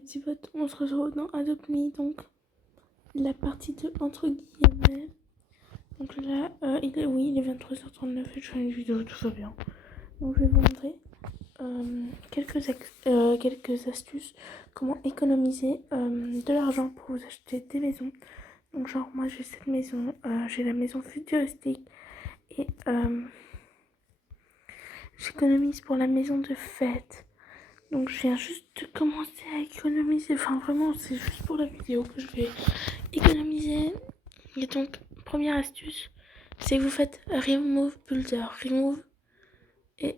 petits potes, on se retrouve dans Adopt Me, donc la partie de entre guillemets. Donc là, il est 23h39 et je fais une vidéo, tout va bien. Donc je vais vous montrer quelques astuces, comment économiser de l'argent pour vous acheter des maisons. Donc genre moi j'ai cette maison, j'ai la maison futuristique et j'économise pour la maison de fête. Donc je viens juste de commencer à économiser, enfin vraiment c'est juste pour la vidéo que je vais économiser. Et donc première astuce, c'est que vous faites remove builder, remove et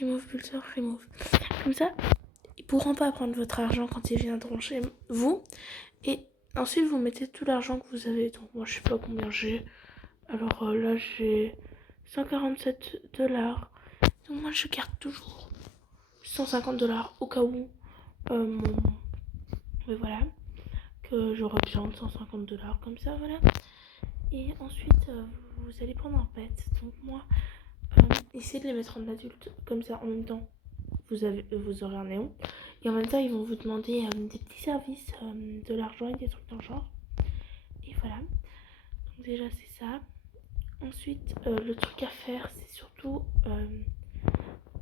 remove builder, remove. Comme ça, ils pourront pas prendre votre argent quand ils viendront chez vous. Et ensuite vous mettez tout l'argent que vous avez. Donc moi je sais pas combien j'ai. Alors là j'ai 147$. Donc moi je garde toujours 150$ au cas où mais voilà, que j'aurai besoin de 150$ comme ça, voilà. Et ensuite vous allez prendre un pet. Donc moi essayez de les mettre en adulte, comme ça en même temps vous aurez un néon et en même temps ils vont vous demander des petits services, de l'argent et des trucs dans le genre. Et voilà, donc déjà c'est ça. Ensuite le truc à faire c'est surtout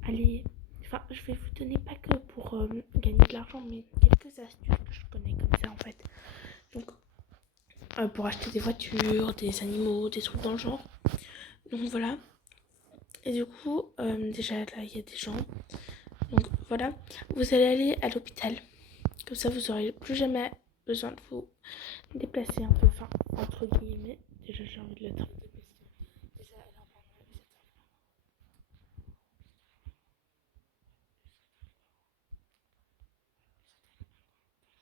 aller, enfin je vais vous donner pas que pour gagner de l'argent mais quelques astuces que je connais comme ça en fait. Donc pour acheter des voitures, des animaux, des trucs dans le genre. Donc voilà. Et du coup déjà là il y a des gens. Donc voilà, vous allez aller à l'hôpital. Comme ça vous aurez plus jamais besoin de vous déplacer un peu, enfin entre guillemets. Déjà j'ai envie de le traiter. Déjà elle en prend ça.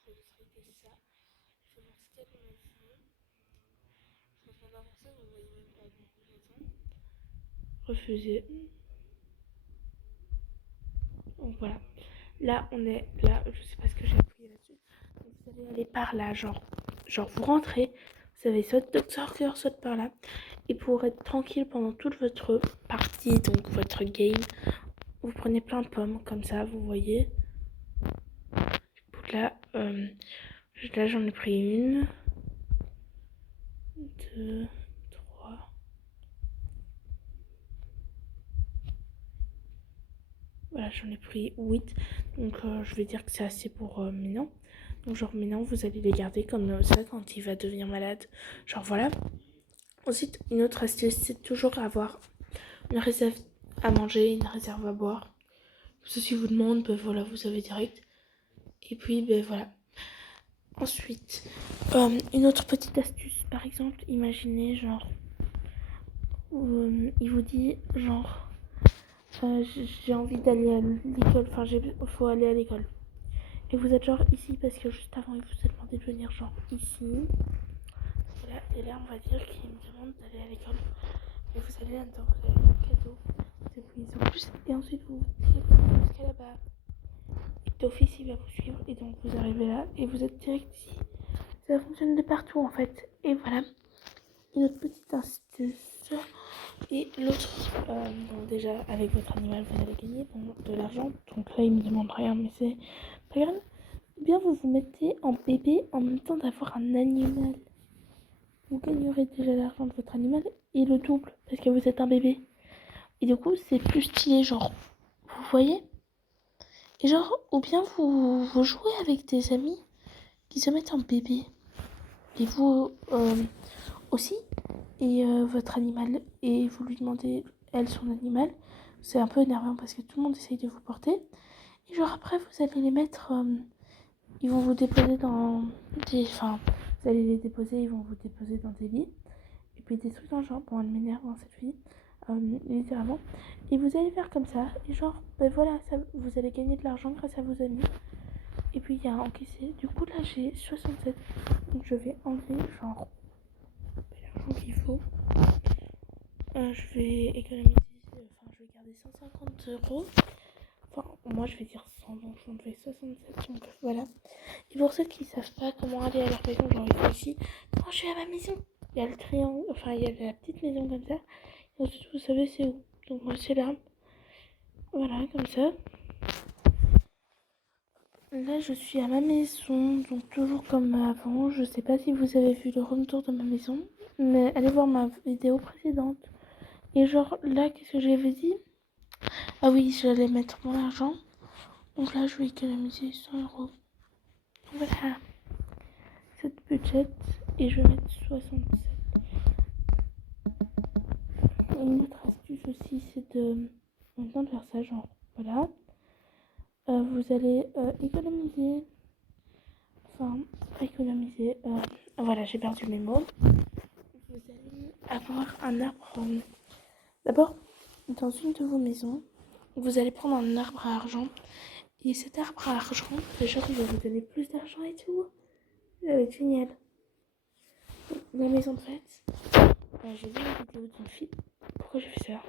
Je vais voir ce qu'elle me fait. Je vais faire ça, vous voyez même pas. Donc j'attends. Refuser. Donc voilà. Là on est là, je sais pas ce que j'ai appuyé là-dessus. Donc vous allez aller par là, genre vous rentrez, vous avez soit Dr. Cœur, soit par là. Et pour être tranquille pendant toute votre partie, donc votre game, vous prenez plein de pommes comme ça, vous voyez. Là, là j'en ai pris une, deux, trois. Voilà, j'en ai pris 8. Donc je vais dire que c'est assez pour Minan. Donc genre Minan, vous allez les garder comme ça quand il va devenir malade. Genre voilà. Ensuite, une autre astuce, c'est toujours avoir une réserve à manger, une réserve à boire. Si vous demandez, ben voilà, vous avez direct. Et puis, ben voilà. Ensuite, une autre petite astuce, par exemple, imaginez genre, il vous dit genre, j'ai envie d'aller à l'école, enfin, faut aller à l'école. Et vous êtes genre ici parce que juste avant, il vous a demandé de venir genre ici. Et là on va dire qu'il me demande d'aller à l'école. Et vous allez là-dedans, vous avez un cadeau, vous appuyez sur plus, et ensuite vous téléphonez jusqu'à là-bas. D'office il va vous suivre et donc vous arrivez là et vous êtes direct ici. Ça fonctionne de partout en fait. Et voilà, une autre petite astuce. Et l'autre, bon déjà avec votre animal vous allez gagner de l'argent. Donc là il me demande rien mais c'est pas grave. Ou bien vous vous mettez en bébé en même temps d'avoir un animal. Vous gagnerez déjà l'argent de votre animal et le double parce que vous êtes un bébé. Et du coup c'est plus stylé genre, vous voyez. Et genre, ou bien vous jouez avec des amis qui se mettent en bébé. Et vous aussi. Et votre animal. Et vous lui demandez, elle, son animal. C'est un peu énervant parce que tout le monde essaye de vous porter. Et genre après, vous allez les mettre... ils vont vous déposer dans des... Enfin, vous allez les déposer, ils vont vous déposer dans des lits. Et puis des trucs dans le genre. Bon, elle m'énerve, hein, cette fille. Littéralement. Et vous allez faire comme ça. Et genre, ben voilà, ça, vous allez gagner de l'argent grâce à vos amis. Et puis il y a encaissé. Du coup là j'ai 67. Donc je vais enlever genre l'argent qu'il faut. Je vais économiser. Enfin je vais garder 150€. Enfin moi je vais dire 100. Donc j'en fais 67. Donc voilà. Et pour ceux qui savent pas comment aller à leur maison, genre il faut ici. Quand je suis à ma maison, il y a le triangle. Enfin il y a la petite maison comme ça. Et ensuite vous savez c'est où. Donc moi c'est là. Voilà comme ça. là, je suis à ma maison, donc toujours comme avant. Je sais pas si vous avez vu le room tour de ma maison, mais allez voir ma vidéo précédente. Et genre, là, qu'est-ce que j'avais dit? Ah oui, j'allais mettre mon argent. Donc là, je vais économiser 100 €. Voilà, cette budget. Et je vais mettre 67. Une autre astuce aussi, c'est de... Maintenant de faire ça, genre, voilà. Vous allez économiser... Enfin, pas économiser... voilà, j'ai perdu mes mots. Vous allez avoir un arbre... D'abord, dans une de vos maisons, vous allez prendre un arbre à argent. Et cet arbre à argent, genre, il va vous donner plus d'argent et tout. Ça va être génial. La maison de fête. J'ai vu une vidéo d'une fille. Pourquoi j'ai fait ça?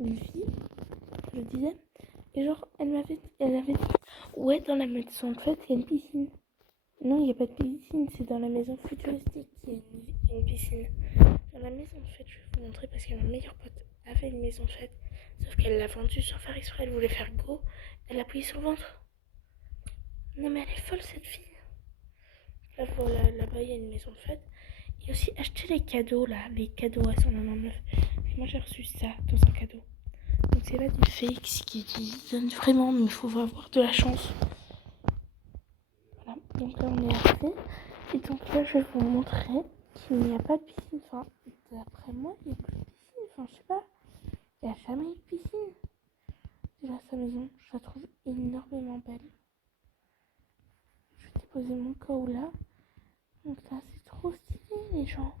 Une fille, je disais. Et genre, elle avait dit, ouais, dans la maison de fête, il y a une piscine. Non, il n'y a pas de piscine, c'est dans la maison futuristique qu'il y a une piscine. Dans la maison de fête, je vais vous montrer parce que ma meilleure pote avait une maison de fête. Sauf qu'elle l'a vendue sans faire exprès, elle voulait faire go. Elle a appuyé sur le ventre. Non mais elle est folle cette fille. Là, voilà, là-bas, il y a une maison de fête. Et aussi acheter les cadeaux là, les cadeaux à 199. Moi j'ai reçu ça dans un cadeau. Donc c'est pas du fake qui donne vraiment, mais il faut avoir de la chance. Voilà, donc là on est arrivé. Et donc là je vais vous montrer qu'il n'y a pas de piscine. Enfin, d'après moi, il n'y a plus de piscine. Enfin, je sais pas. Il n'y a jamais eu de piscine. Déjà sa maison, je la trouve énormément belle. Je vais déposer mon cow là. Donc là c'est trop stylé les gens.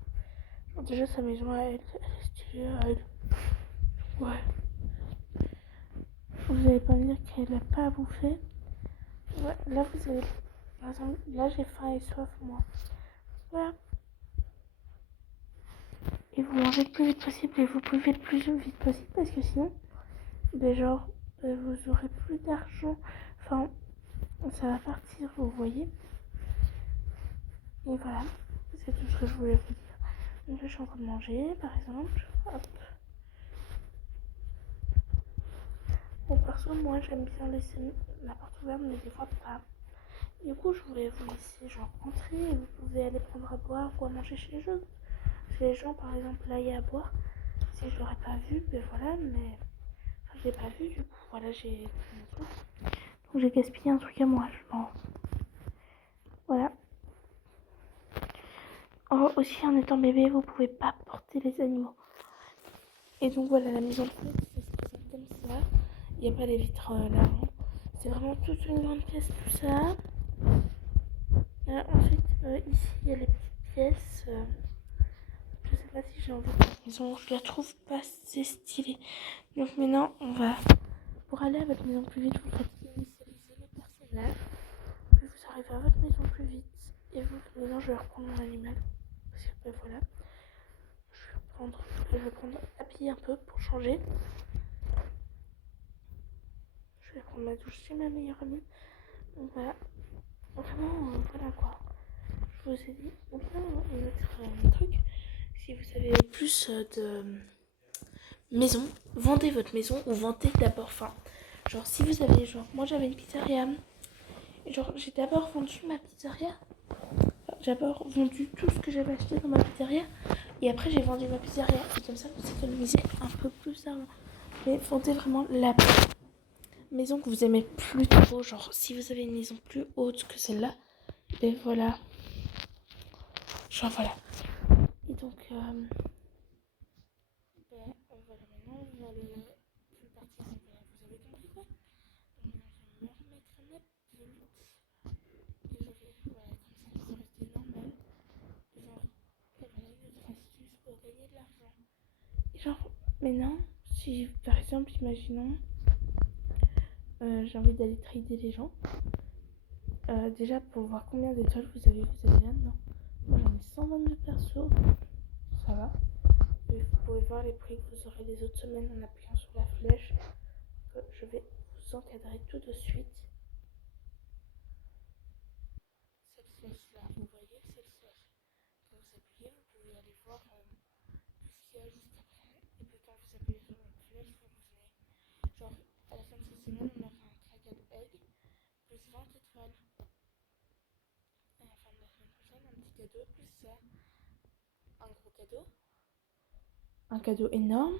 Genre, déjà sa maison elle est stylée à elle. Ouais. Vous allez pas me dire qu'elle a pas à bouffer. Ouais, là vous avez... Par exemple, là j'ai faim et soif moi. Voilà. Et vous mangez le plus vite possible et vous buvez le plus vite possible parce que sinon, ben genre, vous aurez plus d'argent. Enfin, ça va partir, vous voyez. Et voilà, c'est tout ce que je voulais vous dire. Donc là je suis en train de manger par exemple. Hop. Bon, perso, moi j'aime bien laisser la porte ouverte, mais des fois pas. Du coup, je voulais vous laisser genre rentrer et vous pouvez aller prendre à boire ou à manger chez les autres. Chez les gens, par exemple, là il y a à boire. Si je l'aurais pas vu, ben voilà, mais enfin, je l'ai pas vu, du coup, voilà, j'ai pris mon truc. Donc j'ai gaspillé un truc à moi, je pense. Voilà. Oh, aussi, en étant bébé, vous pouvez pas porter les animaux. Et donc voilà, la maison de fête, ça se présente comme ça. Il n'y a pas les vitres là. Hein. C'est vraiment toute une grande pièce, tout ça. Ensuite, ici, il y a les petites pièces. Je sais pas si j'ai envie de cette maison. Je la trouve pas assez stylée. Donc maintenant, on va... Pour aller à votre maison plus vite, vous faites initialiser le personnage. Puis vous arrivez à votre maison plus vite. Et vous, maintenant, je vais reprendre mon animal. Parce que, ben voilà. Je vais prendre habiller un peu pour changer. Je vais prendre ma douche chez ma meilleure amie. Donc voilà. Vraiment, voilà quoi. Je vous ai dit. Ou bien, un autre truc. Si vous avez plus de maison, vendez votre maison ou vendez d'abord. Enfin, genre si vous avez, genre moi j'avais une pizzeria. Et genre j'ai d'abord vendu ma pizzeria. Enfin, j'ai d'abord vendu tout ce que j'avais acheté dans ma pizzeria. Et après j'ai vendu ma pizzeria. Et comme ça vous économisez un peu plus d'argent. Mais vendez vraiment la maison que vous aimez plus trop. Genre si vous avez une maison plus haute que celle-là. Et voilà. Genre voilà. Et donc voilà, maintenant on va aller plus partir. Vous avez compris quoi? Donc maintenant je vais me remettre ma pinte. Et je vais, voilà, comme ça pour rester normal. Genre, et voilà une autre astuce pour gagner de l'argent. Et genre, maintenant, si par exemple, imaginons, j'ai envie d'aller trader les gens. Déjà pour voir combien d'étoiles vous avez là-dedans. Moi j'en ai 122 persos, ça va. Et vous pouvez voir les prix que vous aurez les autres semaines en appuyant sur la flèche. Je vais vous encadrer tout de suite. Cette flèche là, vous voyez cette flèche. Quand vous appuyez, vous pouvez aller voir tout ce qu'il y a juste après. Et puis quand vous appuyez sur la flèche, vous revenez. Genre à la fin de cette semaine, on a fait un cracked egg. 20 étoiles. À la fin de la semaine prochaine, un petit cadeau, plus ça. Un gros cadeau. Un cadeau énorme.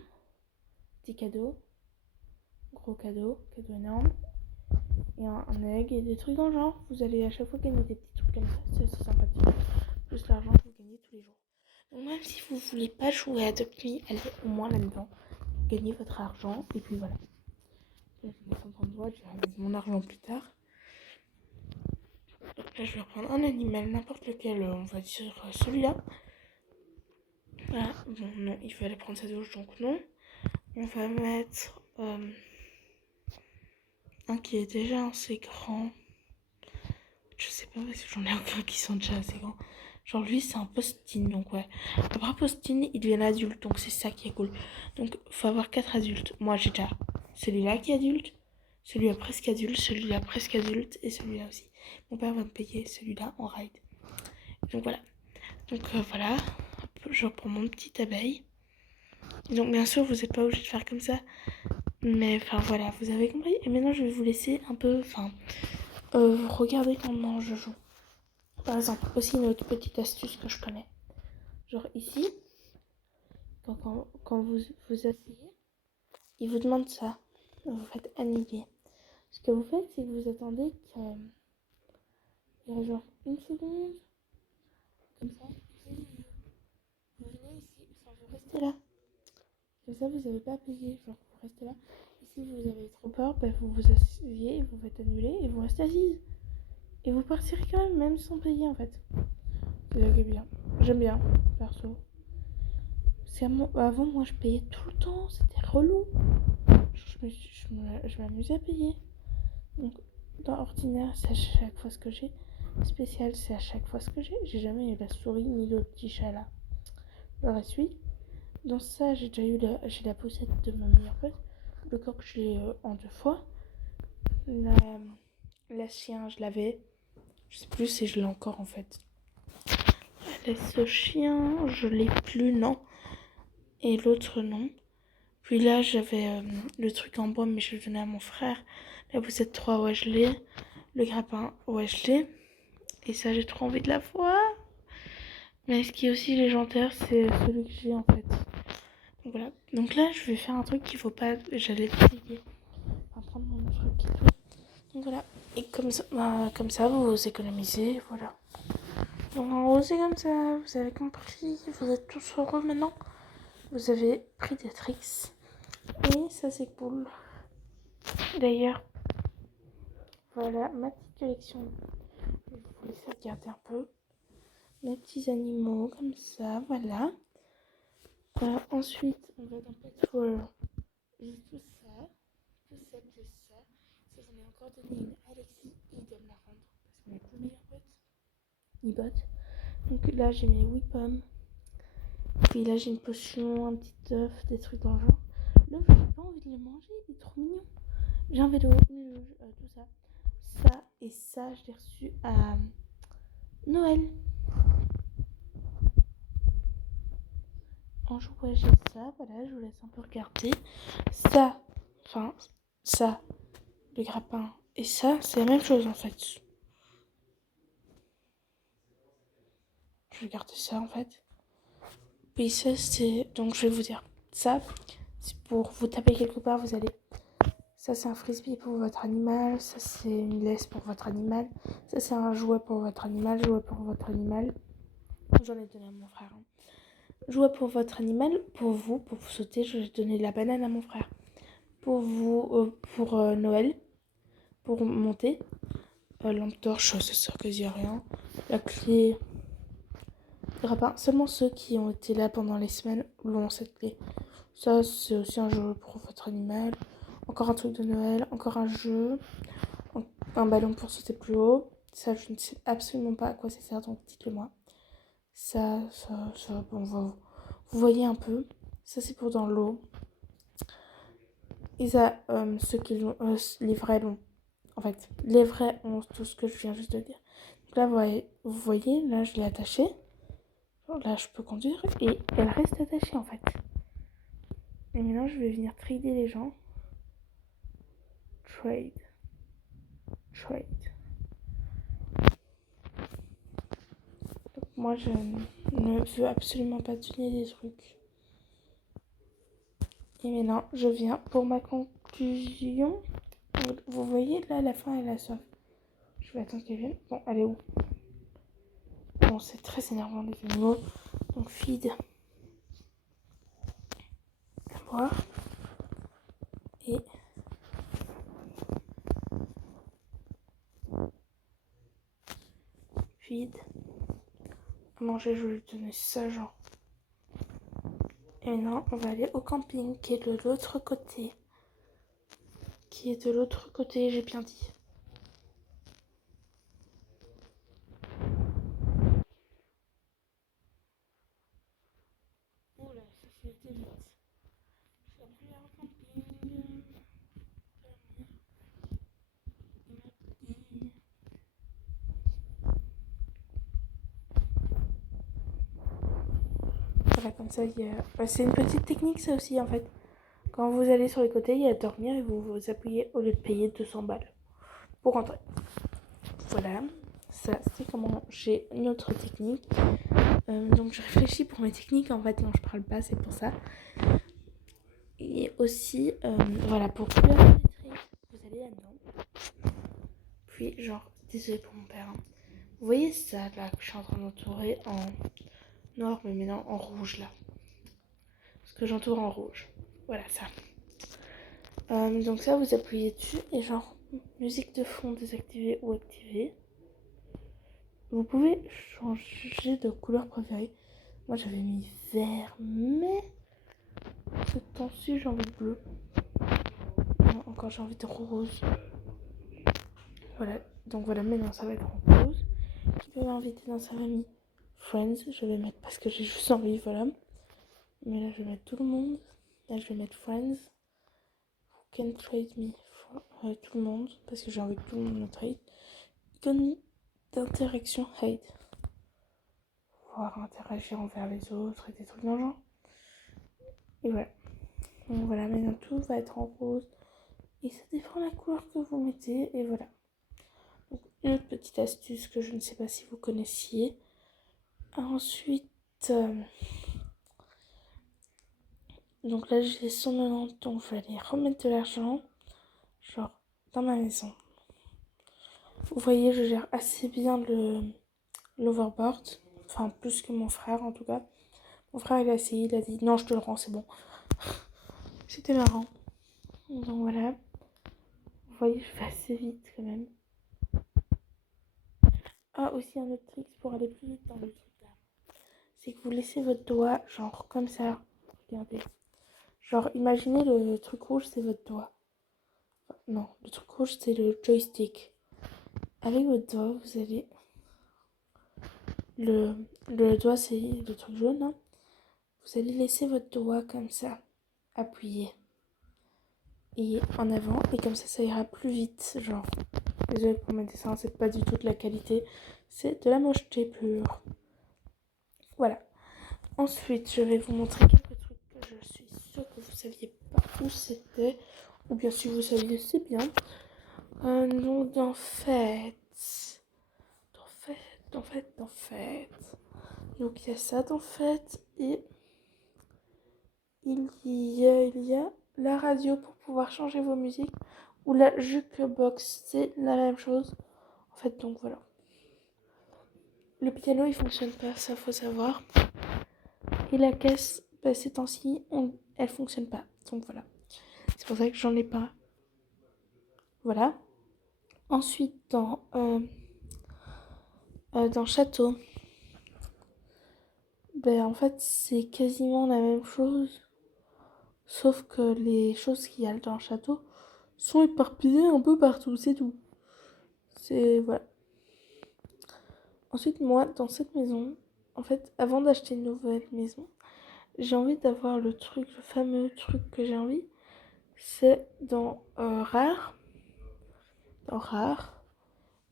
Petit cadeau. Gros cadeau. Cadeau énorme. Et un egg et des trucs dans le genre. Vous allez à chaque fois gagner des petits trucs comme ça. C'est assez sympathique. Plus l'argent que vous gagnez tous les jours. Donc même si vous voulez pas jouer à Adopt Me, allez au moins là-dedans. Gagnez votre argent. Et puis voilà. Là, je vais prendre droit, je vais remettre mon argent plus tard. Donc là, je vais reprendre un animal, n'importe lequel, on va dire celui-là. Voilà, bon, non, il fallait prendre sa douche, donc non. On va mettre un qui est déjà assez grand. Je sais pas parce que j'en ai aucun qui sont déjà assez grands. Genre lui, c'est un postin, donc ouais. Après postin, ils deviennent adultes, donc c'est ça qui est cool. Donc, faut avoir 4 adultes. Moi, j'ai déjà celui-là qui est adulte, celui-là presque adulte, celui-là presque adulte, et celui-là aussi. Mon père va me payer celui-là en ride. Donc voilà. Donc voilà. Je reprends mon petite abeille. Donc bien sûr, vous n'êtes pas obligé de faire comme ça. Mais enfin voilà, vous avez compris. Et maintenant, je vais vous laisser un peu, regarder comment je joue. Par exemple, aussi une autre petite astuce que je connais. Genre ici, quand vous vous asseyez, il vous demande ça. Vous faites annuler. Ce que vous faites, c'est que vous attendez qu'il y a genre une seconde. Comme ça. Vous venez ici, enfin vous restez là. Comme ça, vous n'avez pas à payer. Genre, vous restez là. Et si vous avez trop peur, vous vous asseyez, vous faites annuler et vous restez assise. Et vous partirez quand même sans payer en fait. C'est ça qui est bien. J'aime bien, perso. Avant, moi, je payais tout le temps. C'était relou. Je m'amusais à payer. Donc, dans ordinaire, c'est à chaque fois ce que j'ai. Spécial, c'est à chaque fois ce que j'ai. J'ai jamais eu la souris ni le petit chat là. Je la suis. Dans ça, j'ai déjà eu la poussette de ma meilleure pote. Le coq, je l'ai en 2 fois. La chien, je l'avais. Je sais plus si je l'ai encore en fait. Ce chien, je l'ai plus, non. Et l'autre, non. Puis là, j'avais le truc en bois, mais je le donnais à mon frère. La poussette 3, ouais, je l'ai. Le grappin, ouais, je l'ai. Et ça, j'ai trop envie de la voir. Mais ce qui est aussi légendaire, c'est celui que j'ai en fait. Donc voilà. Donc là, je vais faire un truc qu'il faut pas. J'allais essayer. Enfin, prendre mon truc et tout. Donc voilà. Et comme ça, vous économisez. Voilà. Donc en gros, c'est comme ça. Vous avez compris. Vous êtes tous heureux maintenant. Vous avez pris des tricks. Et ça, c'est cool. D'ailleurs, voilà ma petite collection. Je vais vous laisser regarder un peu. Mes petits animaux, comme ça. Voilà. Ensuite, on va dans Pet World. J'ai tout ça. Tout ça, tout ça. Ça, j'en ai encore donné une à Alexis. Il doit me la rendre. Parce qu'on est plus meilleurs potes. Il botte. Donc là, j'ai mes 8 pommes. Puis là, j'ai une potion, un petit œuf, des trucs dans le genre. L'œuf, j'ai pas envie de le manger. Il est trop mignon. J'ai un vélo, une luge, tout ça. Ça et ça, je l'ai reçu à Noël. En jouet, j'ai ça. Voilà, je vous laisse un peu regarder. Ça, ça, le grappin et ça, c'est la même chose en fait. Je vais garder ça en fait. Puis ça, c'est. Donc, je vais vous dire. Ça, c'est pour vous taper quelque part, vous allez. Ça, c'est un frisbee pour votre animal. Ça, c'est une laisse pour votre animal. Ça, c'est un jouet pour votre animal. Jouet pour votre animal. J'en ai donné à mon frère. Jouet pour votre animal. Pour vous sauter, je vais donner de la banane à mon frère. Pour vous, pour Noël. Pour monter. Lampe torche, ça sert quasi à rien. La clé. Grappin. Seulement ceux qui ont été là pendant les semaines l'ont cette clé. Ça, c'est aussi un jeu pour votre animal. Encore un truc de Noël. Encore un jeu. Un ballon pour sauter plus haut. Ça, je ne sais absolument pas à quoi ça sert, donc dites-le moi. Ça, bon, vous voyez un peu. Ça, c'est pour dans l'eau. Et ça, ceux qui l'ont, les vrais l'ont. En fait, les vrais ont tout ce que je viens juste de dire. Donc là, vous voyez, là, je l'ai attachée. Là, je peux conduire. Et elle reste attachée, en fait. Et maintenant, je vais venir trader les gens. Trade. moi, je ne veux absolument pas deviner des trucs. Et maintenant, je viens pour ma conclusion. Vous voyez, là, à la fin, elle a soif. Je vais attendre qu'elle vienne. Bon, elle est où? Bon, c'est très énervant, les animaux. Donc, feed. Boire. Et... feed. À manger, je vais lui donner ça, genre. Et maintenant, on va aller au camping, qui est de l'autre côté. J'ai bien dit. Oula, ça c'était vite. Je suis plus au camping. Voilà, comme ça, il y a... c'est une petite technique, ça aussi, en fait. Quand vous allez sur les côtés, il y a dormir et vous vous appuyez au lieu de payer 200 balles pour rentrer. Voilà, ça c'est comment j'ai une autre technique. Donc je réfléchis pour mes techniques en fait quand je parle pas, c'est pour ça. Et aussi, voilà, pour couleur électrique, vous allez là-dedans. Puis genre, désolé pour mon père. Hein. Vous voyez ça là que je suis en train d'entourer en noir, mais maintenant en rouge là. Ce que j'entoure en rouge. Voilà ça. Donc ça, vous appuyez dessus et genre, musique de fond désactivée ou activée. Vous pouvez changer de couleur préférée. Moi j'avais mis vert, mais ce temps-ci j'ai envie de bleu. Non, encore j'ai envie de rose. Voilà, donc voilà, maintenant ça va être en rose. Qui peut m'inviter dans sa famille? Friends, je vais mettre parce que j'ai juste envie, voilà. Mais là je vais mettre tout le monde. Là je vais mettre Friends. Who can trade me? Tout le monde, parce que j'ai envie que tout le monde me trade. Icône d'interaction hide. Pouvoir interagir envers les autres et des trucs dans le genre. Et voilà. Donc voilà, maintenant tout va être en rose. Et ça dépend de la couleur que vous mettez. Et voilà. Donc, une autre petite astuce que je ne sais pas si vous connaissiez. Ensuite, donc là j'ai 190, donc je vais aller remettre de l'argent, genre dans ma maison. Vous voyez, je gère assez bien l'overboard, enfin plus que mon frère en tout cas. Mon frère il a essayé, il a dit non je te le rends, c'est bon. C'était marrant. Donc voilà. Vous voyez, je fais assez vite quand même. Ah, aussi un autre trick pour aller plus vite dans le truc là. C'est que vous laissez votre doigt, genre comme ça. Regardez. Genre, imaginez le truc rouge, c'est votre doigt. Enfin, non, le truc rouge, c'est le joystick. Avec votre doigt, vous allez... Le doigt, c'est le truc jaune. Hein. Vous allez laisser votre doigt comme ça, appuyé. Et en avant, et comme ça ira plus vite. Genre, désolé pour mes dessins, c'est pas du tout de la qualité. C'est de la mocheté pure. Voilà. Ensuite, je vais vous montrer quelques trucs que je suis sûre que vous saviez pas où c'était. Ou bien si vous saviez, c'est bien. Donc, d'en fait. Donc, il y a ça d'en fait. Et il y a la radio pour pouvoir changer vos musiques. Ou la jukebox, c'est la même chose. En fait, donc voilà. Le piano, il fonctionne pas, ça faut savoir. Et la caisse, bah, ces temps-ci, elle fonctionne pas. Donc voilà. C'est pour ça que j'en ai pas. Voilà. Ensuite, dans Château, ben, en fait, c'est quasiment la même chose. Sauf que les choses qu'il y a dans Château sont éparpillées un peu partout, c'est tout. C'est... voilà. Ensuite, moi, dans cette maison, en fait, avant d'acheter une nouvelle maison, j'ai envie d'avoir le fameux truc que j'ai envie. C'est dans Rare. Dans Rare.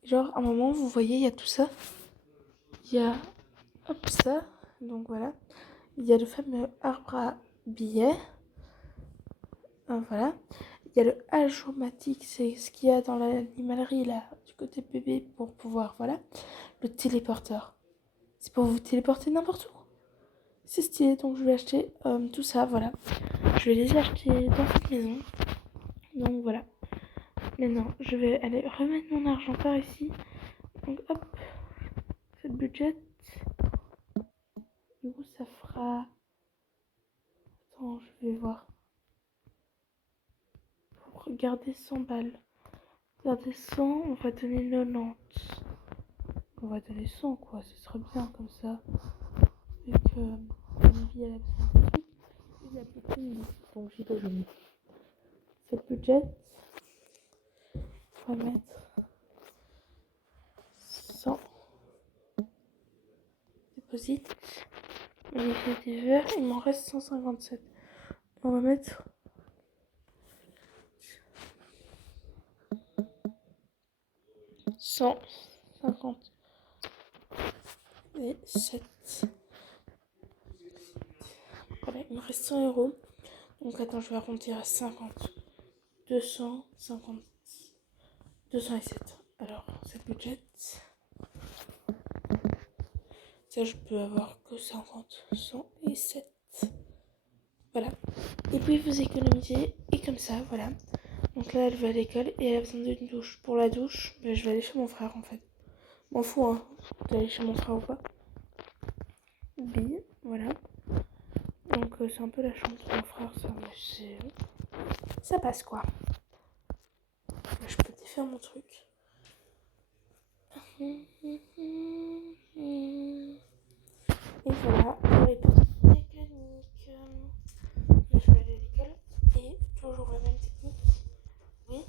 Genre, à un moment, vous voyez, il y a tout ça. Il y a, hop, ça. Donc voilà. Il y a le fameux arbre à billets. Voilà. Il y a le Ajomatic, c'est ce qu'il y a dans l'animalerie là, du côté bébé pour pouvoir, voilà. Le téléporteur. C'est pour vous téléporter n'importe où. C'est stylé, donc je vais acheter tout ça, voilà. Je vais les acheter dans cette maison. Donc voilà. Maintenant, je vais aller remettre mon argent par ici. Donc hop, faites budget. Du coup, ça fera... Attends, je vais voir. Pour garder 100 balles. Garder 100, on va donner 90. On va donner 100, quoi. Ce serait bien comme ça. Vu que Olivie, elle a besoin de trucs. Il a plus de thunes, donc j'y vais donner. C'est le budget. On va mettre 100. Déposite. On a fait des verres. Il m'en reste 157. On va mettre 150 et 7. Voilà, il me reste 100 euros. Donc attends, je vais arrondir à 50. 250. 207. Alors, c'est le budget. Ça, je peux avoir que 50, 100 et 7. Voilà. Et puis, vous économisez. Et comme ça, voilà. Donc là, elle va à l'école et elle a besoin d'une douche. Pour la douche, ben, je vais aller chez mon frère, en fait. M'en fous, hein, d'aller chez mon frère ou pas. Bille, voilà. Donc, c'est un peu la chambre de mon frère, ça. Mais ça passe, quoi. Là, je peux défaire mon truc. Et voilà pour les petites techniques. Là, je vais aller à l'école et toujours la même technique. Oui.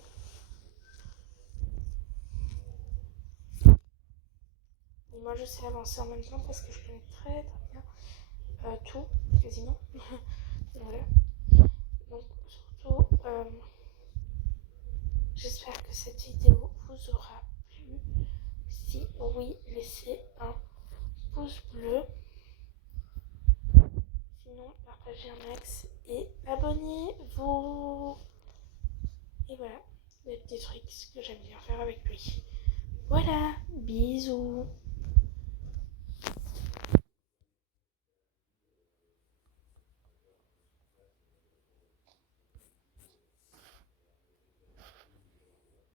Et moi, je sais avancer en même temps parce que je connais très très bien tout, quasiment. Voilà. Donc, surtout, j'espère que cette vidéo vous aura plu. Si oui, laissez un pouce bleu. Sinon, partagez un max et abonnez-vous. Et voilà, les petits trucs que j'aime bien faire avec lui. Voilà, bisous.